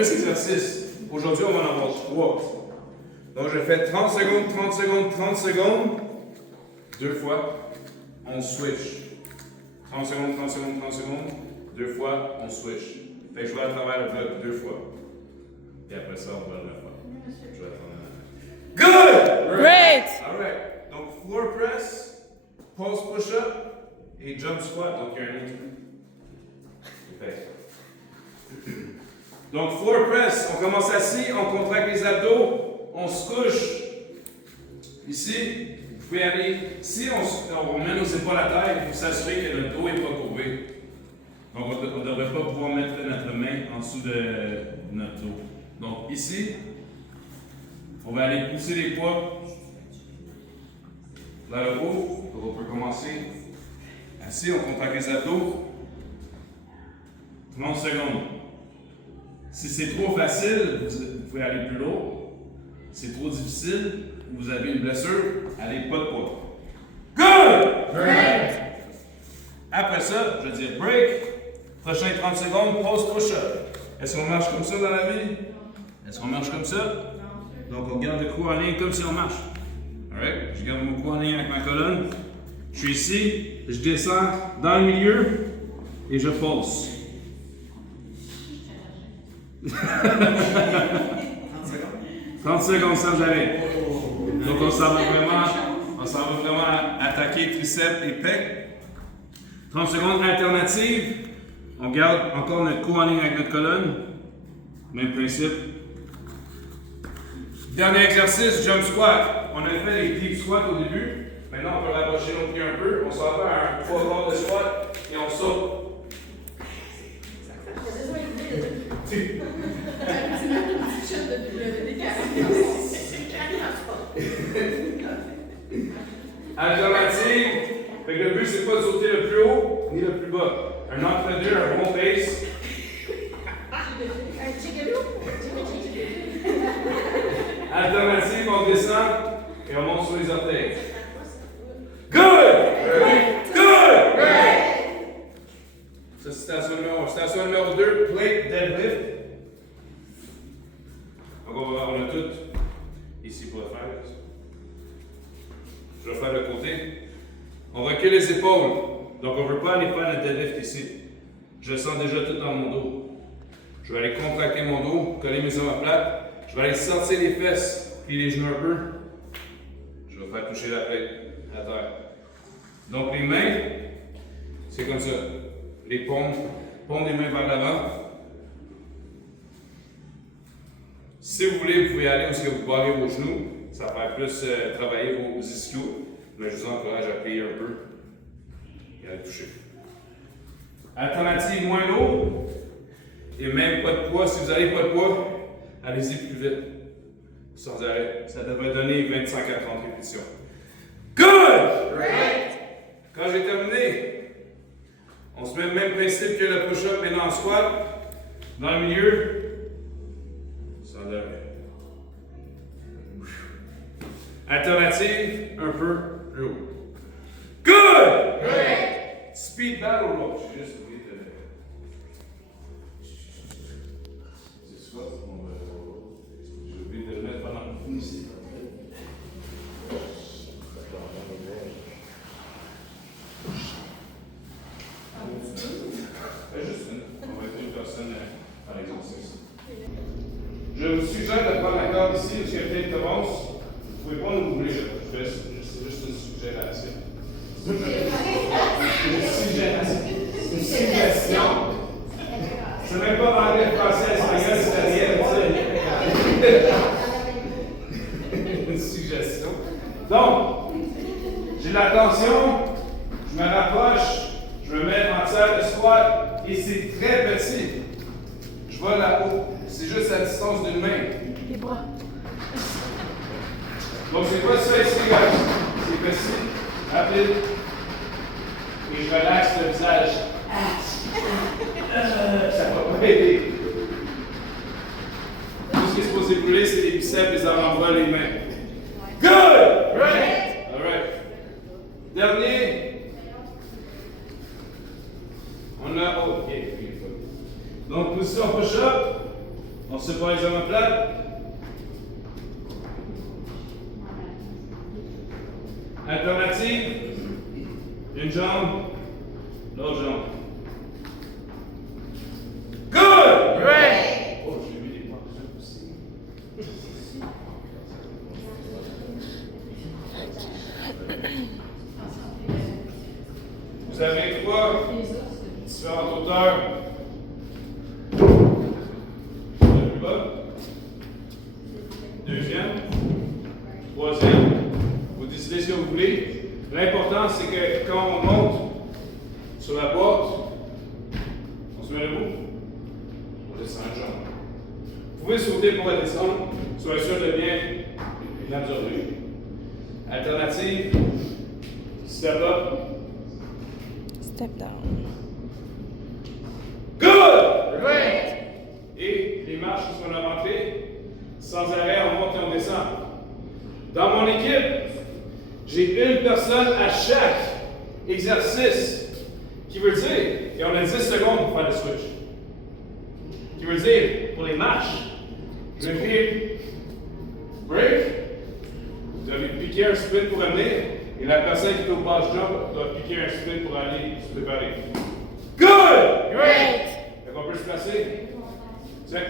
2 exercices. Aujourd'hui, on va en avoir 3. Donc, je fais 30 secondes, 30 secondes, 30 secondes. 2 fois, on switch. 30 secondes, 30 secondes, 30 secondes. 2 fois, on switch. Fait que je vais à travers le bloc 2 fois. Et après ça, on va le refaire. Je vais attendre. Good! Great! Alright. Donc, floor press, pulse push-up et jump squat. Donc, il y a un autre. Donc, floor press, on commence assis, on contracte les abdos, on se couche. Ici, vous pouvez aller. Si on met nos épaules à terre, il faut s'assurer que notre dos n'est pas courbé. Donc, on ne devrait pas pouvoir mettre notre main en dessous de notre dos. Donc, ici, on va aller pousser les poids vers le haut. Donc, on peut commencer assis, on contracte les abdos. 30 secondes. Si c'est trop facile, vous pouvez aller plus lourd. Si c'est trop difficile, vous avez une blessure, allez pas de poids. Good! Great! Après ça, je vais dire break. Prochain 30 secondes, pause push-up. Est-ce qu'on marche comme ça dans la vie? Est-ce qu'on marche comme ça? Donc on garde le cou en ligne comme si on marche. Alright? Je garde mon cou en ligne avec ma colonne. Je suis ici, je descends dans le milieu et je pulse. 30 secondes sans arrêt. Donc on s'en va vraiment attaquer triceps et pecs. 30 secondes alternatives. On garde encore notre cou en ligne avec notre colonne. Même principe. Dernier exercice, jump squat. On a fait les deep squats au début. Maintenant, on peut rapprocher nos pieds un peu. On s'en va à un 3 quarts de squat et on saute. Alternative. Fait que le but, c'est pas de sauter le plus haut ni le plus bas. Un entre-deux, un bon pace. Alternative, on descend et on monte sur les orteils. Good! Good! Ça, c'est station numéro 1. Station numéro 2, plate deadlift. Donc, on a tout ici pour le faire. Je vais faire le côté. On recule les épaules. Donc, on ne veut pas aller faire le deadlift ici. Je le sens déjà tout dans mon dos. Je vais aller contracter mon dos, coller mes omoplates. Je vais aller sortir les fesses, puis les genoux un peu. Je vais faire toucher la plate à terre. Donc, les mains, c'est comme ça. Les paumes des mains vers l'avant. Si vous voulez, vous pouvez aller où vous barrez vos genoux. Ça va faire plus travailler vos ischios. Mais je vous encourage à plier un peu et à le toucher. Alternative moins lourd et même pas de poids. Si vous n'avez pas de poids, allez-y plus vite. Sans arrêt. Ça devrait donner 25 à 30 répétitions. Good! Great! Quand j'ai terminé, on se met le même principe que le push-up, mais dans le squat. Dans le milieu, sans arrêt. Alternative, un peu plus haut. Good! Great! Speed battle rope. J'ai juste oublié de. C'est quoi? J'ai oublié de le mettre pendant le ici. Juste une. On va être une personne par l'exercice. Je vous suggère de prendre la corde ici, parce qu'il y a peut-être commence. Vous ne pouvez pas nous doubler, c'est juste une suggération. Une suggestion. C'est même pas anglais, français, espagnol, italien, une suggestion. Donc, j'ai la tension, je me rapproche, je me mets en terre de squat et c'est très petit. Je vais là-haut. C'est juste la distance d'une main. Les bras. Donc, c'est pas ça ici, guys. C'est petit, rapide. Et je relaxe le visage. Ça va pas aider. Tout ce qui est supposé brûler, c'est les biceps, les avant-bras, les mains. Good! Right? Alright. Dernier. On a. OK. Donc, position push-up. On On sépare les omoplates. Alternative. Une jambe, l'autre jambe. Good! Great! Oh, j'ai mis des points aussi. Vous avez trois différentes hauteurs. Le plus bas. Deuxième. Troisième. Vous décidez ce que vous voulez. L'important, c'est que quand on monte sur la boîte, on se met debout. On descend la jambe. Vous pouvez sauter pour la descendre. Soyez sûr de bien l'absorber. Alternative. Step up. Step down. Good! Great! Et les marches qu'on a rentrées, sans arrêt, on monte et on descend. Dans mon équipe, j'ai une personne à chaque exercice qui veut dire, et on a 10 secondes pour faire le switch, qui veut dire, pour les marches, je vais crier break, vous devez piquer un sprint pour amener, et la personne qui est au bas jump doit piquer un sprint pour aller se préparer. Good! Great! Fait qu'on peut se placer. Check.